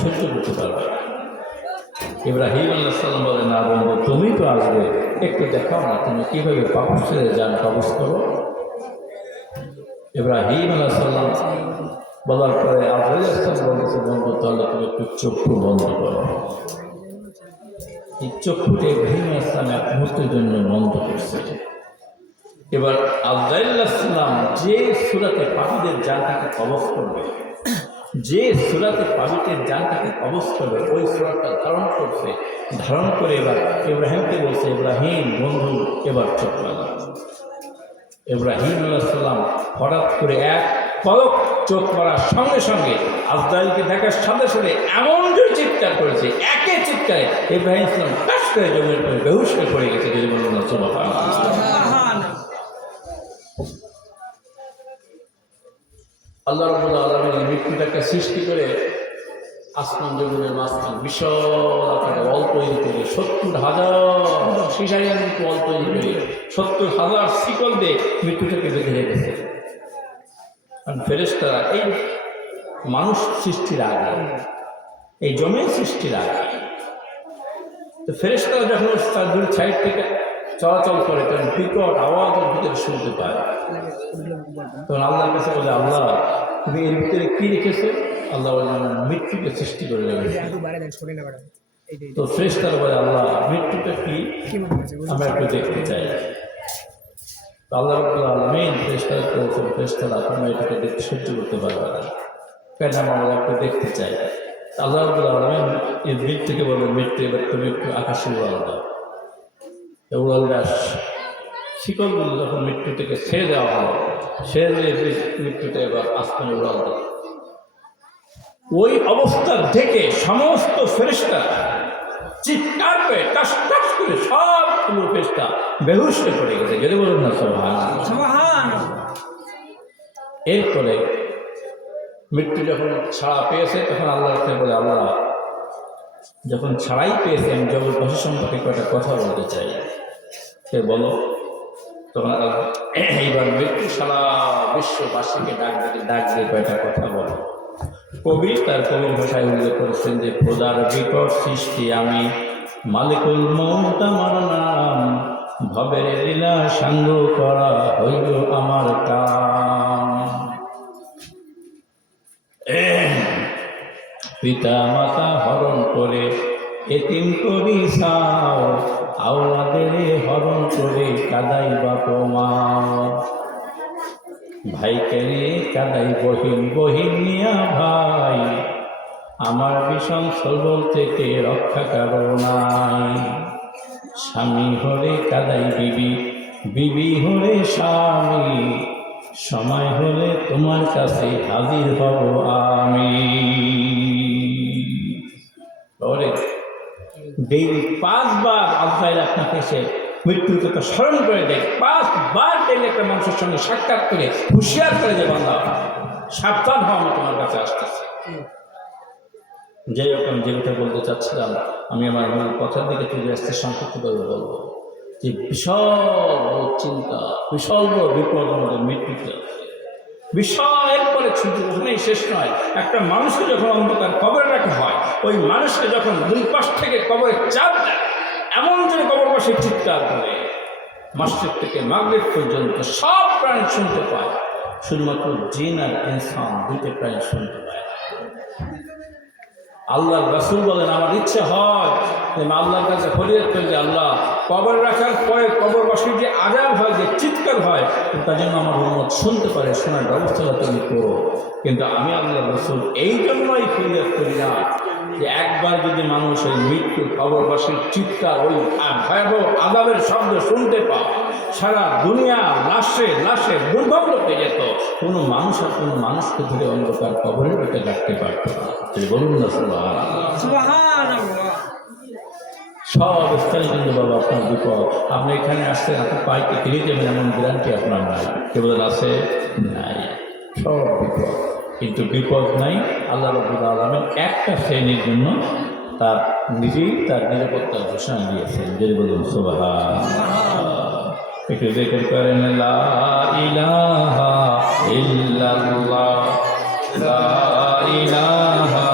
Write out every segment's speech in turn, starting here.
সহ্য করতে পারবে। ইব্রাহিম আলাইহিস সালাম বলে, না বন্ধু, তুমি তো আসবে, একটু দেখাও না তুমি কীভাবে পাপড় ছেড়ে যান কবজ করো। ইব্রাহিম আলাইহিস সালাম বলার পরে আজরাইল আলাইহিস সালাম বলতেছে, বন্ধু তাহলে তুমি একটু চক্ষু বন্ধ করো। এই চক্ষুটা ইব্রাহিম আলাইহিস সালাম এক মুহূর্তের জন্য বন্ধ করছে। এবার আজরাইল আলাইহিস সালাম যে সূরাতে পাপীদের জানটাকে কবজ করবে, যে সূরাতে পাপীদের জানটাকে কবজ করবে, ওই সূরাটা ধারণ করছে। ধারণ করে এবার ইব্রাহিমকে বলছে, ইব্রাহিম বন্ধু এবার চোখ লাগা। ইব্রাহিম আলাইহিস সালাম হঠাৎ করে এক পলক চোখ পড়ার সঙ্গে সঙ্গে আজরাইলকে দেখার সাথে সাথে এমন যে চিৎকার করেছে, একে চিৎকারে ইব্রাহিম সালাম টাস করে জমির পরে বেহুশ হয়ে পড়ে গেছে। যদি বলুন না সুবহানাল্লাহ। আল্লাহ রাব্বুল আলামিন এই মৃত্যুটাকে সৃষ্টি করে আসমান জমিনের মাঝখান বিশাল আকারে ওয়াল তৈরি করে ৭০,০০০ শিশারিয়ার মতো ওয়াল তৈরি করে ৭০,০০০ শিকল দিয়ে মৃত্যুটাকে বেঁধে রেখেছে। কারণ ফেরেশতারা এই মানুষ সৃষ্টির আগে, এই জমিন সৃষ্টির আগে, তো ফেরেশতারা যখন তার দুই সাইড থেকে চলাচল করে তখন বিকট আওয়াজের ভিতরে শুনতে পায়। তখন আল্লাহর কাছে বলে, আল্লাহ তুমি এর ভিতরে কি রেখেছো? আল্লাহ বলে, মৃত্যুকে সৃষ্টি করে রেখেছে। তো ফেরেশতারা বলে, আল্লাহ মৃত্যুটা কি আমরা একটু দেখতে চাই। তো আল্লাহ রাব্বুল আলামিন ফেরেশতাদেরকে বলছেন, ফেরেশতারা তোমরা এটাকে দেখতে সহ্য করতে পারবে না, কেন আমরা একটু দেখতে চাই। আল্লাহ রাব্বুল আলামিন এই মৃত্যুকে বলে, মৃত্যু এবার তুমি একটু আকাশে উড়াল দাও। উড়াল দাস শিকলগুলো যখন মৃত্যু থেকে ছেড়ে দেওয়া হয়, ছেড়ে দিয়ে মৃত্যুটা এবার আসমানে উড়াল দেয়। ওই অবস্থা দেখে সমস্ত ফেরেশতা চিৎকার করে টাস টাস করে সবগুলো ফেরেশতা বেহুশ হয়ে পড়ে গেছে। যদি বলুন না সুবহানাল্লাহ। এরপরে মৃত্যু যখন ছাড়া পেয়েছে তখন আল্লাহ বলে, আল্লাহ যখন ছাড়াই পেয়েছে আমি জগৎবাসী সম্পর্কে কয়েকটা কথা বলতে চাই, সে বলো। তখন এইবার মৃত্যু সারা বিশ্ববাসীকে ডাক দিয়ে কয়েকটা কথা বলো। কবি তার কবির ভাষায় উল্লেখ করেছেন যে, খোদার বিকট সৃষ্টি আমি, মালিকুল মউত আমার নাম, ভবের লীলা সাঙ্গ করা হইল আমার কাম। পিতা মাতা হরণ করে এতিম করি সাও, আওলাদের হরণ করে কাদাই বাপ মা। ভাইকে নিয়ে কাদাই বহিন, বহিন নিয়া ভাই, আমার বিষম সবল থেকে রক্ষা কারো নাই। স্বামী হলে কাদাই বিবি, বিবি হলে স্বামী, সময় হলে তোমার কাছে হাজির হব আমি। ডেইলি 5 বার আজরাইল আপনাকে এসে মৃত্যুর কথা স্মরণ করে দেয়। 5 বার ডেইলি একটা মানুষের সঙ্গে সাক্ষাৎ করে হুঁশিয়ার করে যে, বান্দা সাবধান হওয়া, আমি তোমার কাছে আসতেছি। যাই হোক, আমি যে কথা বলতে চাচ্ছিলাম, আমি আমার মূল কথার দিকে চলে আসতে সংক্ষিপ্তভাবে বলবো যে, বিশাল চিন্তা, বিশাল বিপদ আমাদের মৃত্যুতে। বিশালের পরে ছুটি ওখানেই শেষ নয়। একটা মানুষকে যখন অন্ধকার কবরে রাখা হয়, ওই মানুষকে যখন 2 পাশ থেকে কবরে চাপ দেয়, এমন যেন কবরবাসী চিৎকার করে মসজিদ থেকে মাগরিব পর্যন্ত সব প্রাণী শুনতে পায়, শুধুমাত্র জিন আর ইনসান 2টে প্রাণী শুনতে পায়। আল্লাহ রাসূল বলেন, আমার ইচ্ছে হয় যে আল্লাহর কাছে ফরিয়াদ করি যে, আল্লাহ কবর রাখার পরে কবরবাসীর যে আযাব হয়, যে চিৎকার হয়, তার জন্য আমার উম্মত শুনতে পারে, শোনার ব্যবস্থাটা তুমি করো। কিন্তু আমি আল্লাহ রাসূল এই জন্যই ফরিয়াদ করি না যে একবার যদি মানুষ ওই মৃত্যু কবরবাসীর চিৎকার, ওই ভয়াবহ আযাবের শব্দ শুনতে পায়, সারা দুনিয়া লাশে লাশে দুর্গন্ধ পেয়ে যেত, কোনো মানুষ আর কোনো মানুষকে ধরে অন্ধকার কবরের ভিতরে রাখতে পারত না। বলুন না সুবহানাল্লাহ। সব স্থানে কিন্তু বাবা আপনার বিপদ। আপনি এখানে আসছেন, আপনি পাইতে ফিরে যাবেন এমন গ্যারান্টি আপনার নাই। কেবল আছে নাই, সব বিপদ। কিন্তু বিপদ নাই, আল্লাহ রাব্বুল আলামিন একটা শ্রেণীর জন্য তার নিজেই তার নিরাপত্তার ঘোষণা দিয়েছেন। যদি বলুন সুবহানাল্লাহ। একটু জিকির করেন, লা ইলাহা ইল্লাল্লাহ, লা ইলাহা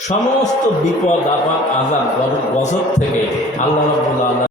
সমস্ত বিপদ আপদ আযাব গজব থেকে আল্লাহ রাব্বুল আলামিন